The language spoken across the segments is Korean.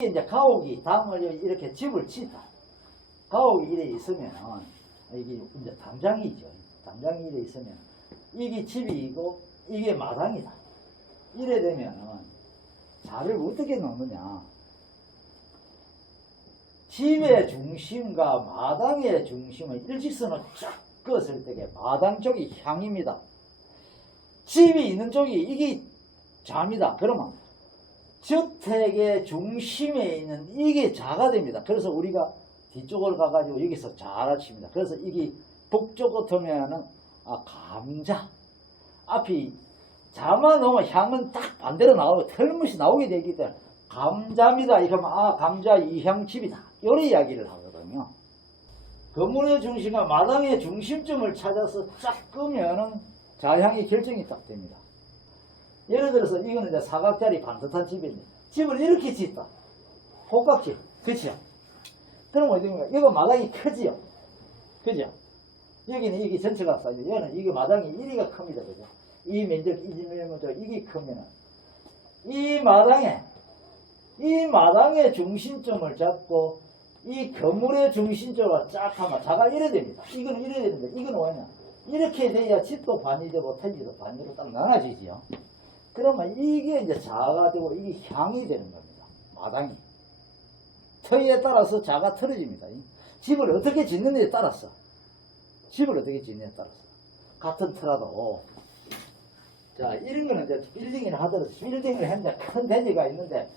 이제 가옥이 당을 이렇게 집을 짓다. 가옥이 이래 있으면 이게 이제 담장이죠. 담장이 이래 있으면 이게 집이고 이게 마당이다. 이래 되면 자를 어떻게 놓느냐? 집의 중심과 마당의 중심을 일직선으로 쫙 그었을 때에 마당 쪽이 향입니다. 집이 있는 쪽이 이게 좌입니다. 그러면 주택의 중심에 있는 이게 좌가 됩니다. 그래서 우리가 뒤쪽으로 가가지고 여기서 좌라 칩니다. 그래서 이게 북쪽 같으면은 감자. 앞이 좌만 오면 향은 딱 반대로 나오고 털무시 나오게 되기 때문에 감자입니다. 이러면 감자 이향집이다. 이런 이야기를 하거든요. 건물의 중심과 마당의 중심점을 찾아서 쫙 끄면은 좌향의 결정이 딱 됩니다. 예를 들어서 이거는 이제 사각자리 반듯한 집인데 집을 이렇게 짓다. 호각집. 그치요? 그럼 어디 됩니까? 이거 마당이 크지요? 그죠? 여기는 이게 전체가 쌓이죠. 얘는 이게 마당이 이리가 큽니다. 그죠? 이 면적, 이 면적, 이게 크면은 이 마당의 중심점을 잡고 이 건물의 중심점을 쫙 하면 자가 이래 됩니다. 이거는 이래 되는데 이거는 왜냐? 이렇게 돼야 집도 반이 되고 텐지도 반으로 딱 나눠지지요. 그러면 이게 이제 자가 되고 이게 향이 되는 겁니다. 마당이. 터에 따라서 자가 틀어집니다. 집을 어떻게 짓느냐에 따라서. 같은 터라도. 자, 이런 거는 이제 빌딩이나 하더라도 빌딩을 했는데 큰 대지가 있는데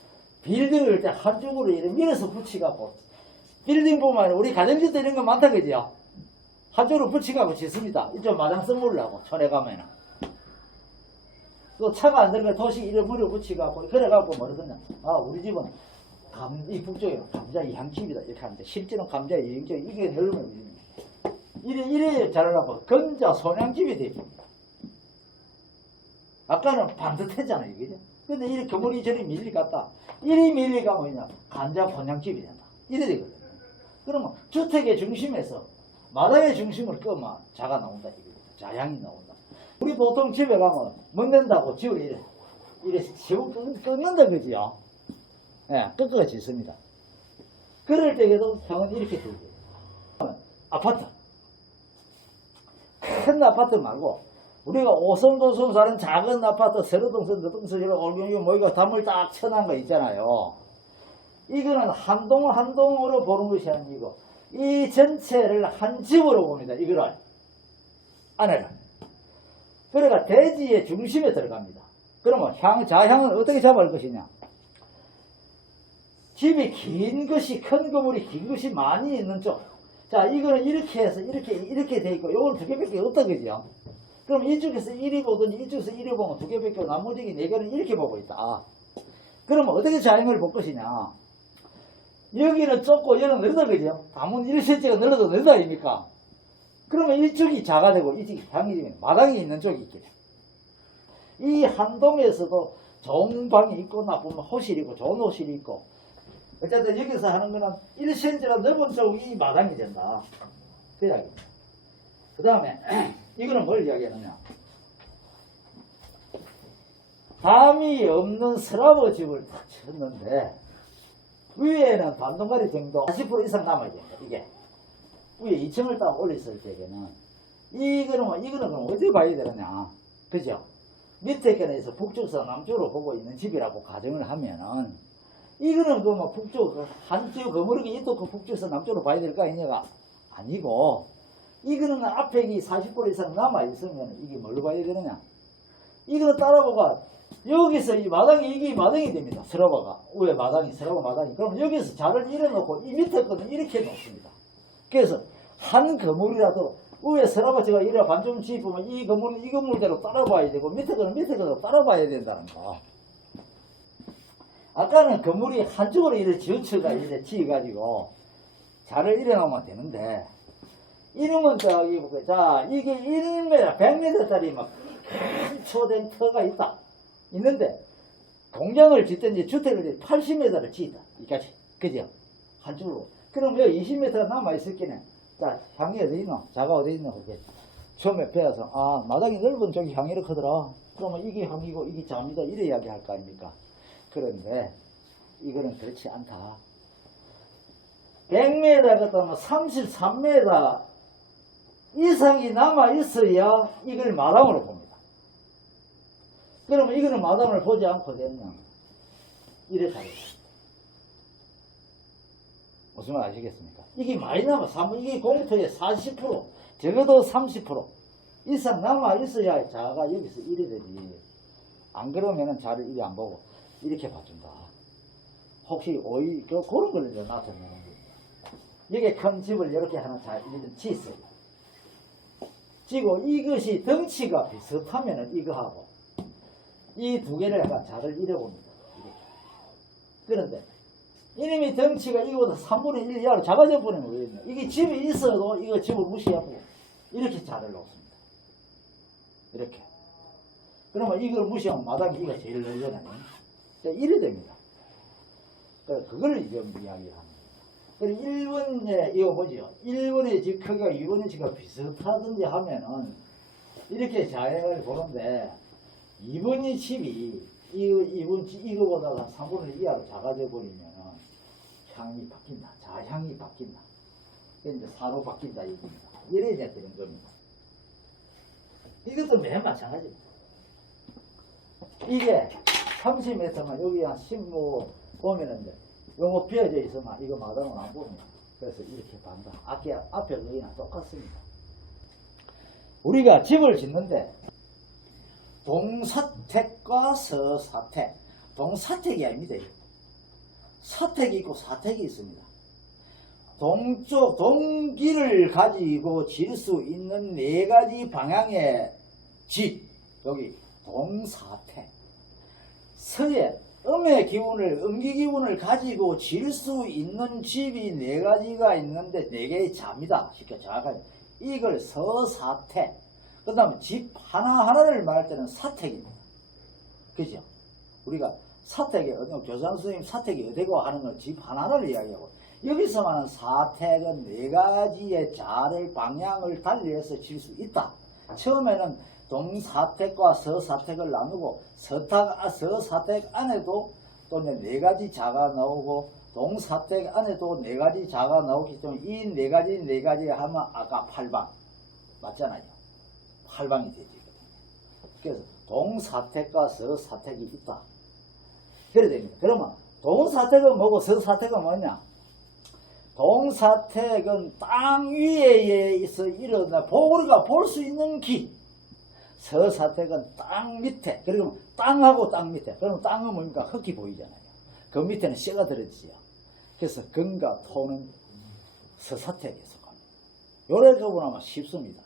빌딩을 이제 한쪽으로 이렇게 밀어서 붙이갖고 빌딩 보면 우리 가정집도 이런 거 많다 그죠? 한쪽으로 붙이갖고 짓습니다. 이쪽 마당 써먹으려고 촌에 가면은. 또 차가 안 들어가 도시 이래 물어 붙이갖고 그래갖고 뭐라더냐. 우리 집은 이 북쪽에 감자 이향집이다 이렇게 하는데 실제는 감자 이향집 이게 넓으면 이래 자라라고 건자 소량집이 되겠습니다. 아까는 반듯했잖아요. 그죠? 근데 이렇게 건물이 저리 밀리갔다. 이리 밀리가 뭐냐? 감자 본향집이 된다. 이래 되거든요. 그러면 주택의 중심에서 마당의 중심을 끄면 자가 나온다. 자향이 나온다. 우리 보통 집에 가면 먹는다고 집을 이래 세우 꺾는다 그지요? 예, 꺾어가 짓습니다. 그럴 때에도 향은 이렇게 되죠. 아파트. 큰 아파트 말고 우리가 오송도송 사는 작은 아파트 세로동선 너동선 올경이 모이가 담을 딱 쳐놓은 거 있잖아요. 이거는 한 동 한 동으로 보는 것이 아니고 이 전체를 한 집으로 봅니다. 이거를 안에를. 그러니까 대지의 중심에 들어갑니다. 그러면 자향은 어떻게 잡을 것이냐? 집이 긴 것이 큰 건물이 긴 것이 많이 있는 쪽. 자, 이거는 이렇게 해서 이렇게 돼 있고 요건 두 개밖에 없다 그죠? 그럼 이쪽에서 1이 보더니 이쪽에서 1이 보면 두 개밖에 나머지 4개는 이렇게 보고 있다. 그러면 어떻게 자향을 볼 것이냐? 여기는 좁고 여기는 넓다 그죠? 다문 1cm가 넓어도 넓다 아닙니까? 그러면 이쪽이 자가 되고 이쪽이 향이 되면 마당이 있는 쪽이 있겠죠. 이 한 동에서도 좋은 방이 있고 나쁘면 호실이고 좋은 호실이 있고 어쨌든 여기서 하는 거는 1cm가 넓은 쪽이 마당이 된다. 그 이야기입니다. 그 다음에 이거는 뭘 이야기하느냐. 담이 없는 슬라브 집을 딱 쳤는데 위에는 반동가리 정도 40% 이상 남아야 됩니다. 이게 위에 2층을 딱 올렸을 때에는 이거는 그럼 어디 봐야 되느냐. 그죠? 밑에 편에서 북쪽에서 남쪽으로 보고 있는 집이라고 가정을 하면은 이거는 그뭐 북쪽 한쪽 거무르기 이쪽 그 북쪽에서 남쪽으로 봐야 될 거 아니냐가 아니고 이거는 앞에 40% 이상 남아 있으면 이게 뭘로 봐야 되느냐. 이거는 따라보가 여기서 이 마당이 이게 마당이 됩니다. 스라바가 위에 마당이 스라바 마당이. 그럼 여기서 자를 이래 놓고 이 밑에 거는 이렇게 놓습니다. 그래서 한 건물이라도 위에 스라바 제가 이래 반점 지으면 이 건물은 이 건물대로 따라봐야 되고 밑에 거는 밑에 거로 따라봐야 된다는 거. 아까는 건물이 한쪽으로 이래 지어쳐가 이래 지어가지고 자를 이래 놓으면 되는데 이놈은 저기 볼게요. 자, 이게 1m, 100m짜리 막 큰 초된 터가 있는데 공장을 짓든지 주택을 80m를 짓다. 이까지. 그죠? 한쪽으로. 그럼 여기 20m 남아있을 게네. 자, 향이 어디 있노? 자가 어디 있노? 그게. 처음에 배워서, 마당이 넓은 쪽이 향이를 크더라. 그러면 이게 향이고 이게 자입니다. 이래 이야기 할 거 아닙니까? 그런데 이거는 그렇지 않다. 100m 같다면 33m 이상이 남아 있어야 이걸 마당으로 봅니다. 그러면 이거는 마당을 보지 않고 그냥 이래 다니다. 무슨 말 아시겠습니까? 이게 많이 남아. 이게 공토의 40%, 적어도 30% 이상 남아 있어야 자가 여기서 이래 되지. 안 그러면은 자를 이리 안 보고 이렇게 봐준다. 혹시 오이 그런 걸 이제 나타내는 겁니다. 여기 큰 집을 이렇게 하나 잘 짓어요. 지고 이것이 덩치가 비슷하면은 이거하고 이 두 개를 약간 자를 잃어봅니다. 이렇게. 그런데 이놈이 덩치가 이거보다 3분의 1 이하로 작아져 버리는 거예요. 이게 집이 있어도 이거 집을 무시하고 이렇게 자를 놓습니다. 이렇게. 그러면 이걸 무시하면 마당이 이거 제일 넓잖아요. 이래 됩니다. 그걸 이제 이야기를 합니다. 그리고 1번에 이거 보죠. 1번의 집 크기가 2번의 집과 비슷하든지 하면은 이렇게 자행을 보는데 2번의 집이 이거보다 3분의 1 이하로 작아져 버리면은 향이 바뀐다. 자향이 바뀐다. 이제 사로 바뀐다 얘기입니다. 이래 이제 되는 겁니다. 이것도 매일 마찬가지입니다. 이게 30m만 여기 한 15 보면은 이제 요거 비어져 있으면 이거 마당은 안 보입니다. 그래서 이렇게 반다. 앞에 거기랑 똑같습니다. 우리가 집을 짓는데 동사택과 서사택. 동사택이 아닙니다. 사택이 있고 사택이 있습니다. 동쪽 동기를 가지고 질 수 있는 네 가지 방향의 집. 여기 동사택. 서에 음의 기운을, 음기 기운을 가지고 질 수 있는 집이 네 가지가 있는데 네 개의 자입니다. 쉽게 정확하게. 이걸 서사택. 그 다음에 집 하나하나를 말할 때는 사택입니다. 그죠? 우리가 사택에, 교장 선생님 사택이 어디고 하는 건 집 하나를 이야기하고, 여기서 말하는 사택은 네 가지의 자를, 방향을 달리해서 질 수 있다. 처음에는 동사택과 서사택을 나누고 서사택 안에도 또 네 가지 자가 나오고 동사택 안에도 네 가지 자가 나오기 때문에 이 네 가지 하면 아까 8방 맞잖아요. 8방이 되지. 그래서 동사택과 서사택이 있다. 그래 됩니다. 그러면 동사택은 뭐고 서사택은 뭐냐? 동사택은 땅 위에 있어 일어나 우리가 볼 수 있는 기. 서사택은 땅 밑에. 그리고 땅하고 땅 밑에. 그러면 땅은 뭡니까? 흙이 보이잖아요. 그 밑에는 씨가 들어지죠. 그래서 금과 토는 서사택에 속합니다. 요래 구분하면 쉽습니다.